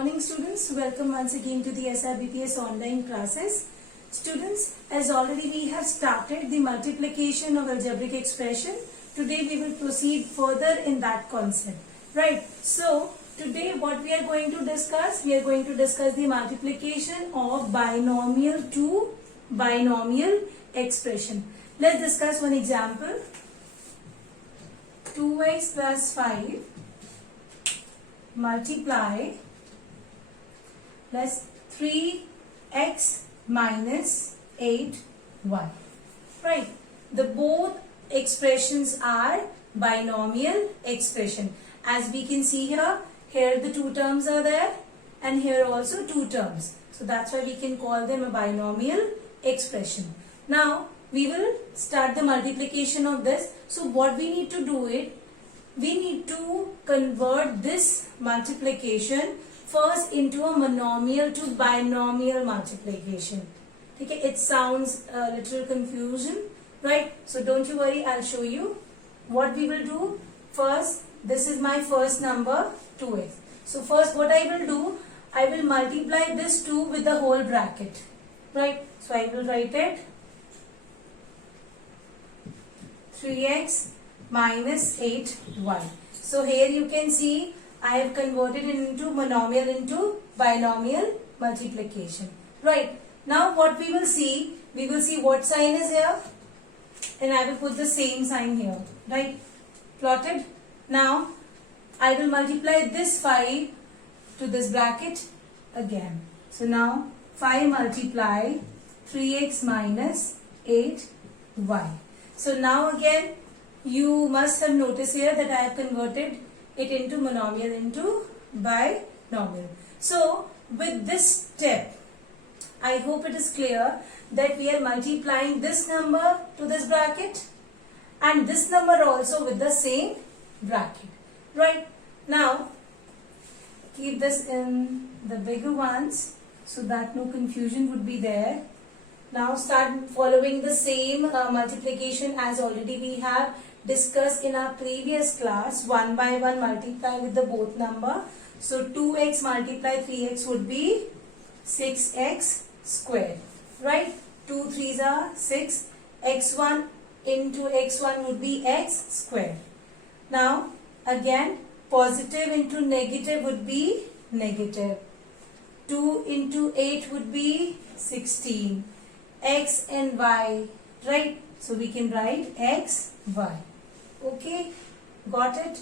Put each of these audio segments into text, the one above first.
morning students, welcome once again to the SRBPS online classes. Students, as already we have started the multiplication of algebraic expression, today we will proceed further in that concept. Right, so today what we are going to discuss, we are going to discuss the multiplication of binomial to binomial expression. Let's discuss one example. 2x plus 5 multiply plus 3x minus 8y. Right, the both expressions are binomial expression. As we can see here the two terms are there and here also two terms. So that's why we can call them a binomial expression. Now we will start the multiplication of this. So what we need to do it, we need to convert this multiplication first into a monomial to binomial multiplication. Okay, it sounds a little confusion, right? So don't you worry, I'll show you what we will do. First, this is my first number 2x. So first what I will do, I will multiply this 2 with the whole bracket, right? So I will write it 3x minus 8y. So here you can see I have converted it into monomial into binomial multiplication. Right. Now what we will see what sign is here and I will put the same sign here. Right. Plotted. Now I will multiply this 5 to this bracket again. So now 5 multiply 3x minus 8y. So now again you must have noticed here that I have converted it into monomial into binomial. So with this step, I hope it is clear that we are multiplying this number to this bracket and this number also with the same bracket. Right. Now keep this in the bigger ones so that no confusion would be there. Now start following the same multiplication as already we have discussed in our previous class. One by one multiply with the both number. So 2x multiply 3x would be 6x squared. Right? 2 3s are 6. x1 into x1 would be x squared. Now again positive into negative would be negative. 2 into 8 would be 16. X and y, right? So we can write x, y. Okay, got it?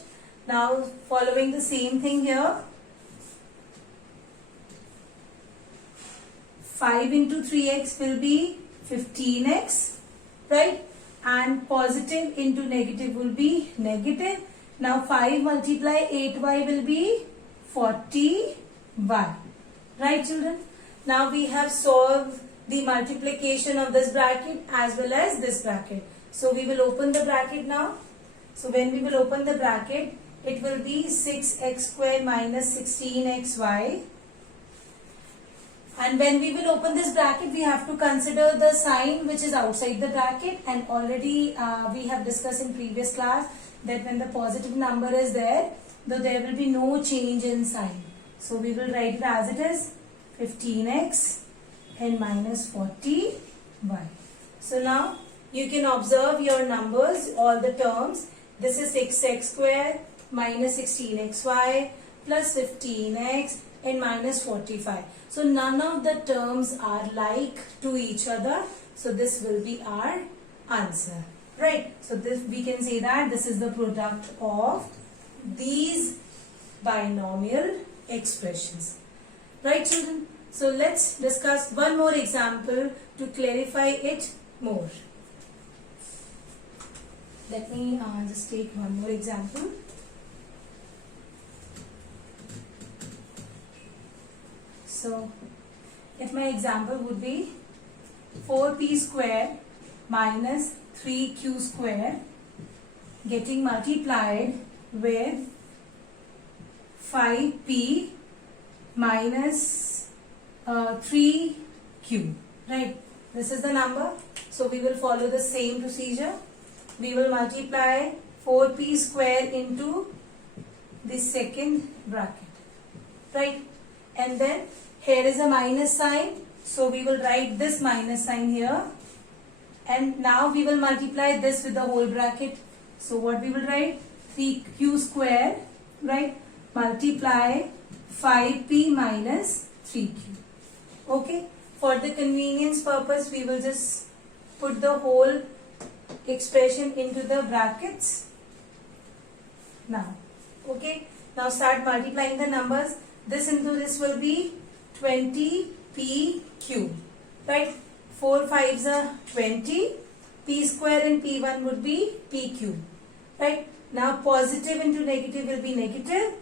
Now following the same thing here. 5 into 3x will be 15x, right? And positive into negative will be negative. Now 5 multiply 8y will be 40y. Right, children? Now we have solved the multiplication of this bracket as well as this bracket. So we will open the bracket now. So when we will open the bracket, it will be 6x square minus 16xy. And when we will open this bracket, we have to consider the sign which is outside the bracket. And already we have discussed in previous class that when the positive number is there, there will be no change in sign. So we will write it as it is, 15x and minus 40y. So now you can observe your numbers, all the terms. This is 6x square minus 16xy plus 15x and minus 45. So none of the terms are like to each other. So this will be our answer. Right. So this we can say that this is the product of these binomial expressions. Right, children? So let's discuss one more example to clarify it more. Let me just take one more example. So if my example would be 4p square minus 3q square getting multiplied with 5p minus 3q, right? This is the number. So we will follow the same procedure. We will multiply 4p square into the second bracket, right? and then here is a minus sign. So we will write this minus sign here. And now we will multiply this with the whole bracket. So what we will write? 3q square, right? Multiply 5p minus 3q. Okay. For the convenience purpose, we will just put the whole expression into the brackets. Now, okay. Now start multiplying the numbers. This into this will be 20p cube, right? 4 5s are 20. P square and P1 would be P cube, right? Now positive into negative will be negative,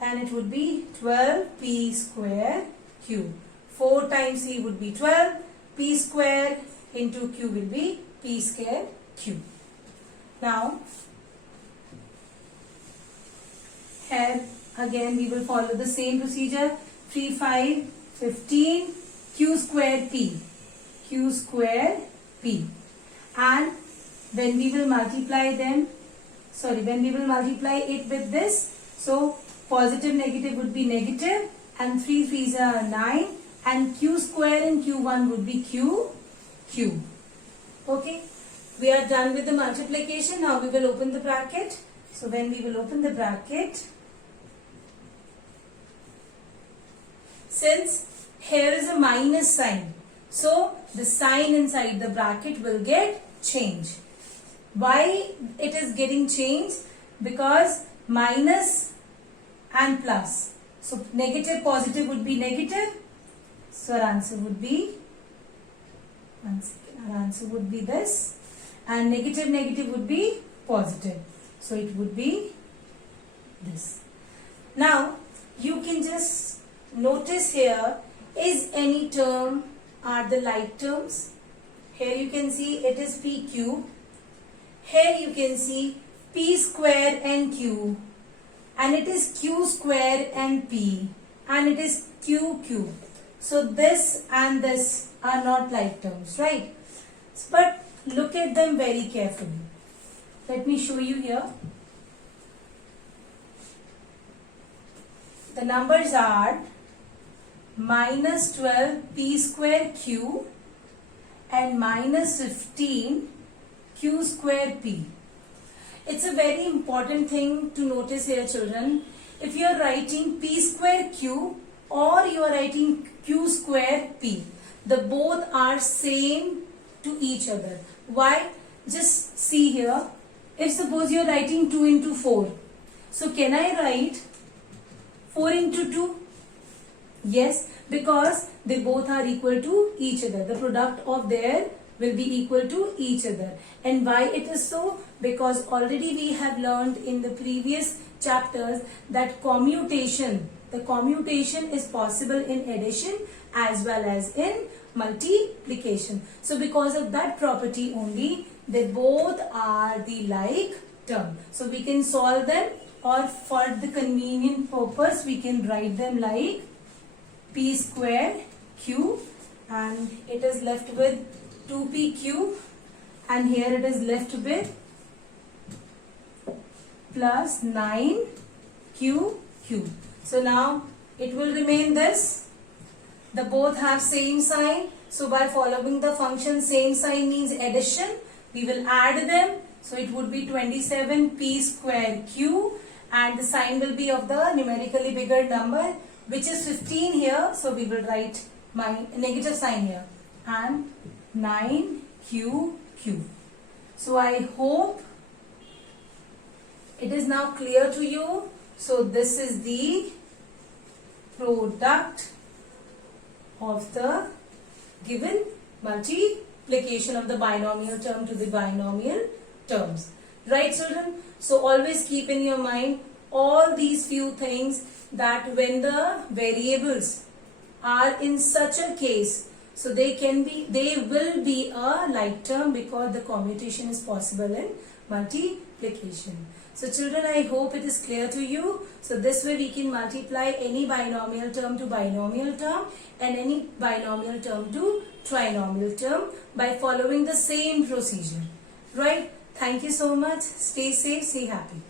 and it would be 12p square cube. 4 times C would be 12. P square into Q will be P square cube. Now, here again we will follow the same procedure. 3 5 15 Q square P. Q square P. And when we will multiply them, when we will multiply it with this, so positive negative would be negative, and 3 3s are 9, and Q square and Q1 would be Q cube. Okay, we are done with the multiplication. Now we will open the bracket. So when we will open the bracket, since here is a minus sign, so the sign inside the bracket will get changed. Why it is getting changed? Because minus and plus. So negative positive would be negative. So our answer would be, this, and negative negative would be positive. So it would be this. Now you can just notice here, is any term are the like terms? Here you can see it is P cube. Here you can see P square and Q, and it is Q square and P, and it is Q cube. So this and this are not like terms, right? But look at them very carefully. Let me show you here. The numbers are minus 12 P square Q and minus 15 Q square P. It's a very important thing to notice here, children. If you are writing P square Q or you are writing Q square P, the both are same to each other. Why? Just see here. If suppose you are writing 2 into 4, so can I write 4 into 2? Yes, because they both are equal to each other. The product of their will be equal to each other. And why it is so? Because already we have learned in the previous chapters that the commutation is possible in addition as well as in multiplication. So because of that property only, they both are the like term. So we can solve them, or for the convenient purpose we can write them like P square Q, and it is left with 2P cube, and here it is left with plus 9Q cube. So now it will remain this. The both have same sign. So by following the function same sign means addition, we will add them. So it would be 27P square Q, and the sign will be of the numerically bigger number, which is 15 here. So we will write my negative sign here, and 9Q cube. So I hope it is now clear to you. So this is the product of the given multiplication of the binomial term to the binomial terms. Right, children? So always keep in your mind all these few things, that when the variables are in such a case, so they will be a like term, because the commutation is possible in multiplication. So children, I hope it is clear to you. So this way we can multiply any binomial term to binomial term and any binomial term to trinomial term by following the same procedure. Right? Thank you so much. Stay safe, stay happy.